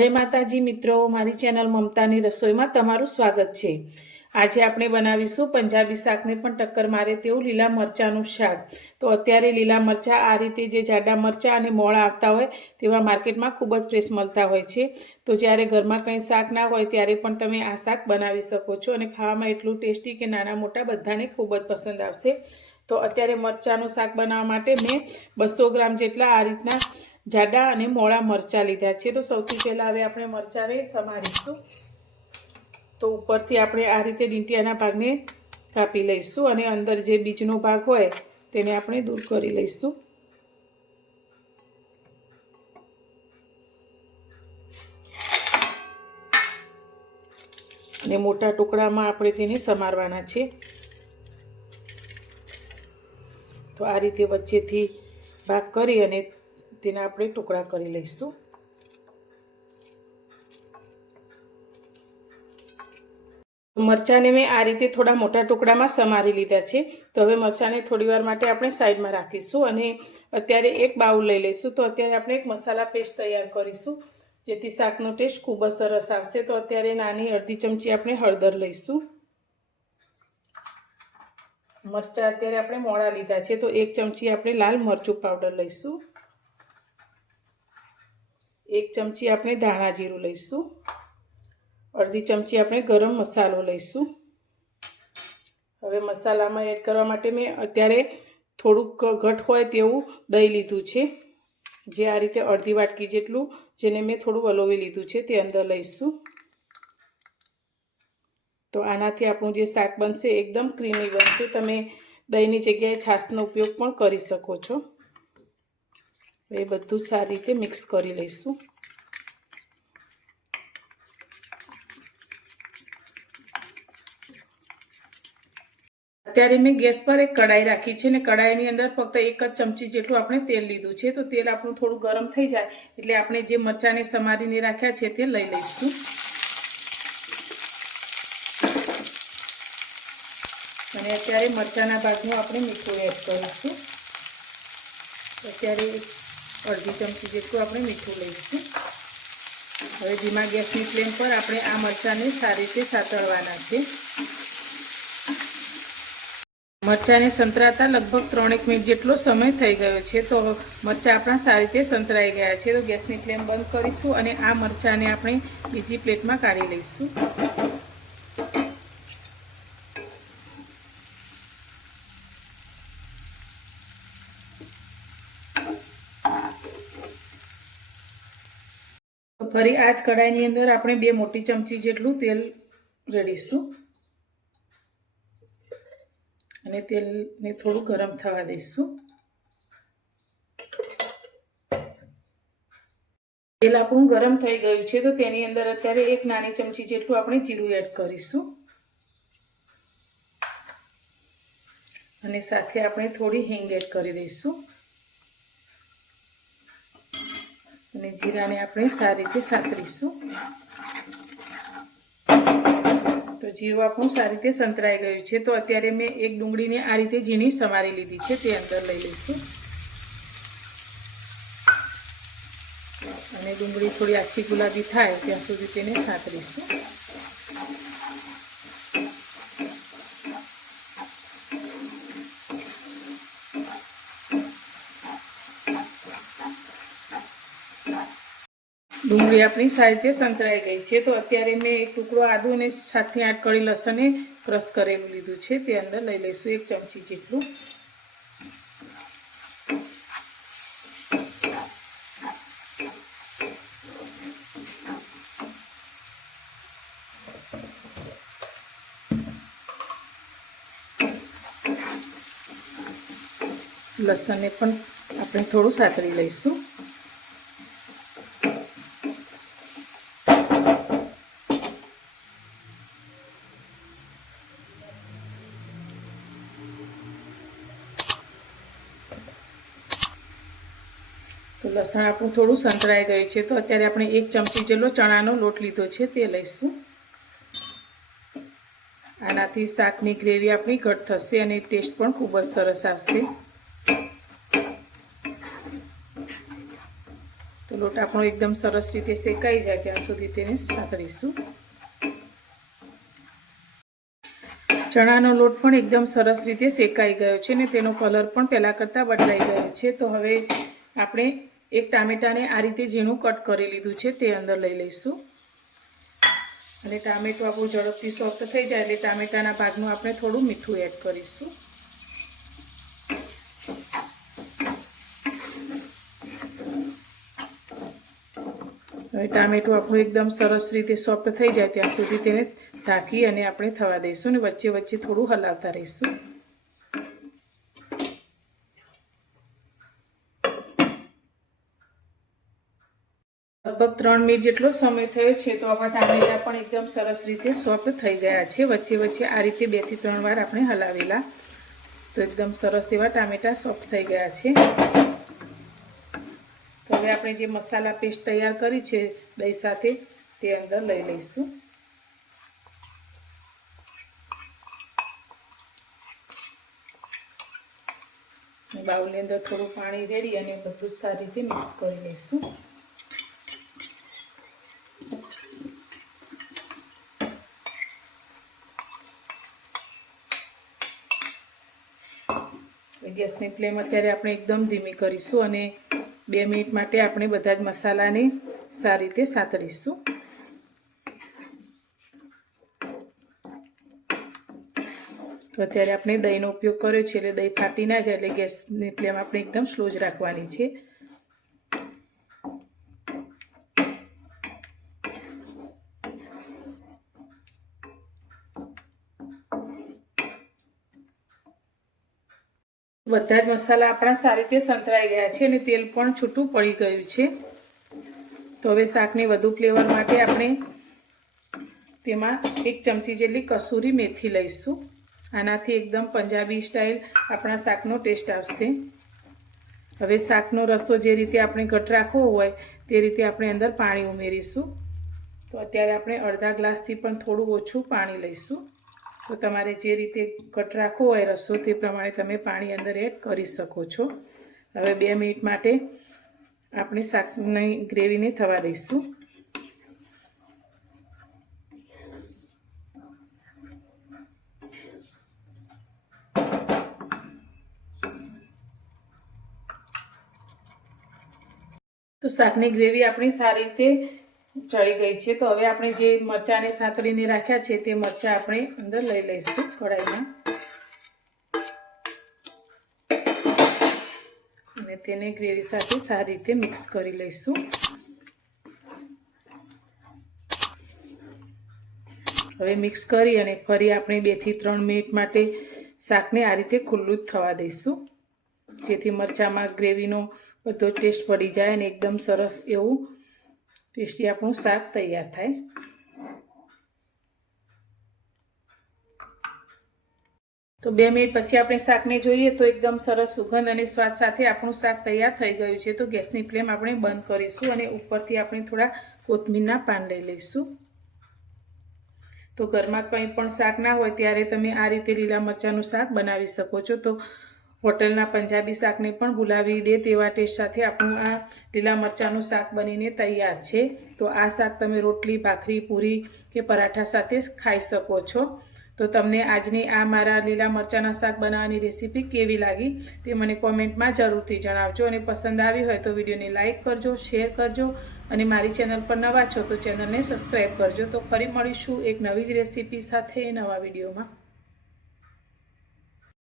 जय माताजी मित्रों, मारी चेनल ममतानी रसोई में तमारुं स्वागत है। आज आपणे बनावीशुं पंजाबी शाक ने पण टक्कर मारे तेवुं लीला मरचानुं शाक। तो अत्यारे लीला मरचा आ रीते जे जाडा मरचा अने मोळा आवता होय तेवा मार्केटमां खूब ज फ्रेश मळता होय छे। तो ज्यारे घरमां कंई शाक ना होय त्यारे पण तमे आ शाक बनावी शको छो अने खावामां एटलुं टेस्टी के नाना मोटा बधाने खूब ज पसंद आवशे। तो अत्यारे मरचानुं शाक बनाववा माटे मैं 200 ग्राम जेटला आ रीतना जाडा अने मोळा मरचा लीधा छे। तो सौथी पहेला हवे आपणे मरचाने समारीशुं। तो उपरथी आपणे आ रीते डींटियाना भागने कापी लईशुं अने अंदर जे बीजनो भाग होय तेने आपणे दूर करी लईशुं। अने मोटा टुकड़ामां आपणे तेने समारवाना छे। तो आ रीते वच्चेथी भाग करी अने तेना आपणे टुकड़ा करी लईशुं। मरचाने मैं आ रीते थोड़ा मोटा टुकड़ा में समारी लीधा है। तो हवे मरचाने थोड़ी वार माटे आपणे साइड में राखीशुं अने अत्यारे एक बाउल लई लईशुं। तो अत्यारे आपणे एक मसाला पेस्ट तैयार करीशुं जेथी शाकनो टेस्ट खूब ज सरस आवशे। तो अत्यारे नानी अर्धी चमची आपणे हळदर लईशुं। मरचा अत्यारे आपणे मोळा लीधा छे तो एक चमची आपणे लाल मरचुं पाउडर लईशुं। एक चमची आपणे धाणा जीरुं लईशुं। अर्धी चमची आपणे गरम मसालो लईशुं। हवे मसाला में एड करवा माटे मैं अत्यारे थोड़ुंक घट होय तेवुं दही लीधुं छे, जे आ रीते अर्धी वाटकी जेटलुं जेने मैं थोड़ुं वलोवी लीधुं छे ते अंदर लईशुं। तो आनाथी आपणुं जे शाक बनशे एकदम क्रीमी बनशे। तमे दहीनी जग्याए छाशनो उपयोग पण करी शको छो। ए बधुं सारी रीते मिक्स करी लईशुं। अत्यारे मैं गैस पर एक कढ़ाई राखी है। कढ़ाईनी अंदर फक्त एक ज चमची जेटलुं आपणे तेल लीधुं छे। तो तेल आपणुं थोड़ुं गरम थई जाय एटले आपणे जे मरचाने समारीने राख्या छे ते लई लईशुं। अने अत्यारे मरचाना भागनुं आपणे मीठुं एड करीशुं। अत्यारे अर्धी चमची जेटलुं आपणे मीठुं लईशुं। हवे धीमा गैसनी फ्लेम पर आपणे आ मरचाने सारी रीते सातळवाना छे। मरचाने संतराता लगभग 3 मिनिट जेटलो समय थई गयो छे। तो मरचा आपणा सारी रीते संतराई गया छे। तो गैसनी फ्लेम बंद करीशुं अने आ मरचाने आपणे बीजी प्लेटमां काढी लईशुं। फरी आज कढ़ाईनी अंदर आपणे 2 मोटी चमची जेटलुं तेल रेड़ीशुं अने तेलने थोड़ुं गरम थवा दईशुं। तेल आपणुं गरम थई गयुं छे। तो तेनी अंदर अत्यारे एक नानी चमची जेटलुं आपणे जीरुं एड करीशुं अने साथे आपणे थोड़ी हींग एड करी दईशुं अने जीराने आपणे सारी रीते सातरीशुं। तो जीरुं आपणुं सारी रीते संतराई गयुं छे। तो अत्यारे मैं एक डूंगळीने आ रीते झीणी समारी लीधी छे ते अंदर लई लईशुं अने डूंगળી थोड़ी आછી गुलाबी थाय त्यां सुधी तेने सातरीशुं। डूंगળી आपणी सारी रीते संतराई गई छे। तो अत्यारे मैं एक टुकड़ो आदू अने 7 થી 8 कड़ी लसणने क्रश करेलुं लीधुं छे ते अंदर लई लईशुं 1 चमची जेटलुं। लसणने पण આપણે થોડું સાતળી લઈશું। તો લસણ આપણું થોડું સંતળાઈ ગયું છે। તો અત્યારે આપણે 1 ચમચી જેટલો ચણાનો લોટ લીધો છે તે લઈશું। આનાથી શાકની ગ્રેવી આપણી ઘટ થશે અને ટેસ્ટ પણ ખૂબ જ સરસ આવશે। તો લોટ આપણો એકદમ સરસ રીતે શેકાઈ જાય ત્યાં સુધી તેને સાતળીશું. ચણાનો લોટ પણ એકદમ સરસ રીતે શેકાઈ ગયો છે ને તેનો કલર પણ પહેલાં કરતાં બદલાઈ ગયો છે. તો હવે આપણે એક ટામેટાને આ રીતે ઝીણું કટ કરી લીધું છે તે અંદર લઈ લઈશું. અને ટામેટું આપણું ઝડપથી સોફ્ટ થઈ જાય એટલે ટામેટાના ભાગનું આપણે થોડું મીઠું એડ કરીશું. હવે ટામેટું આપણું એકદમ સરસ રીતે સોફ્ટ થઈ જાય ત્યાં સુધી તેને ઢાંકી અને આપણે થવા દઈશું અને વચ્ચે વચ્ચે થોડું હલાવતા રહીશું. લગભગ 3 મિનિટ જેટલો સમય થયો છે તો આપણા ટામેટા પણ એકદમ સરસ રીતે સોફ્ટ થઈ ગયા છે. વચ્ચે વચ્ચે આ રીતે 2 થી 3 વાર આપણે હલાવેલા તો એકદમ સરસ એવા ટામેટા સોફ્ટ થઈ ગયા છે. તો હવે આપણે જે મસાલા પેસ્ટ તૈયાર કરી છે દહીં સાથે તે અંદર લઈ લઈશું. બાઉલની અંદર થોડું પાણી રેડી અને બધું જ સારી રીતે મિક્સ કરી લઈશું. ગેસની ફ્લેમ અત્યારે આપણે એકદમ ધીમી કરીશું અને 2 મિનિટ માટે આપણે બધા જ મસાલાને સારી રીતે સાતળીશું. તો અત્યારે આપણે દહીંનો ઉપયોગ કર્યો છે એટલે દહીં ફાટી ના જાય એટલે ગેસની ફ્લેમ આપણે એકદમ સ્લો જ રાખવાની છે. બધા જ મસાલા આપણા સારી રીતે સંતળાઈ ગયા છે અને તેલ પણ છૂટું પડી ગયું છે. તો હવે શાકની વધુ ફ્લેવર માટે આપણે તેમાં 1 ચમચી જેટલી કસૂરી મેથી લઈશું. આનાથી એકદમ પંજાબી સ્ટાઇલ આપણા શાકનો ટેસ્ટ આવશે. હવે શાકનો રસો જે રીતે આપણે ઘટ રાખવો હોય તે રીતે આપણે અંદર પાણી ઉમેરીશું. તો અત્યારે આપણે અડધા ગ્લાસથી પણ થોડું ઓછું પાણી લઈશું. તો તમારે જે રીતે ઘટ રાખવો હોય રસો તે પ્રમાણે તમે પાણી અંદર એડ કરી શકો છો. હવે 2 મિનિટ માટે આપણે શાકની ગ્રેવીને થવા દઈશું. તો શાકની ગ્રેવી આપણી સારી રીતે ચડી ગઈ છે. તો હવે આપણે જે મરચાંને સાંતળીને રાખ્યા છે તે મરચાં આપણે અંદર લઈ લઈશું કઢાઈમાં અને તેને ગ્રેવી સાથે સારી રીતે મિક્સ કરી લઈશું. હવે મિક્સ કરી અને ફરી આપણે 2 થી 3 મિનિટ માટે શાકને આ રીતે ખુલ્લું જ થવા દઈશું જેથી મરચાંમાં ગ્રેવીનો બધો ટેસ્ટ પડી જાય અને એકદમ સરસ એવું ટેસ્ટી આપણું શાક તૈયાર થાય. તો 2 મિનિટ પછી આપણે શાકને જોઈએ તો એકદમ સરસ સુગંધ અને સ્વાદ સાથે આપણું શાક તૈયાર થઈ ગયું છે. તો ગેસની ફ્લેમ આપણે બંધ કરીશું અને ઉપરથી આપણે થોડા કોથમીરના પાન લઈ લઈશું. તો ઘરમાં કંઈ પણ શાક ના હોય ત્યારે તમે આ રીતે લીલા મરચાંનું શાક બનાવી શકો છો. તો હોટલના પંજાબી શાકને પણ ભૂલાવી દે તેવા ટેસ્ટ સાથે આપણું આ લીલા મરચાંનું શાક બનીને તૈયાર છે. તો આ શાક તમે રોટલી, ભાખરી, પૂરી કે પરાઠા સાથે ખાઈ શકો છો. તો તમને આજની આ મારા લીલા મરચાંના શાક બનાવવાની રેસીપી કેવી લાગી તે મને કોમેન્ટમાં જરૂરથી જણાવજો. અને પસંદ આવી હોય તો વિડીયોને લાઇક કરજો, શેર કરજો અને મારી ચેનલ પર નવા છો તો ચેનલને સબસ્ક્રાઈબ કરજો. તો ફરી મળીશું એક નવી જ રેસીપી સાથે નવા વિડીયોમાં.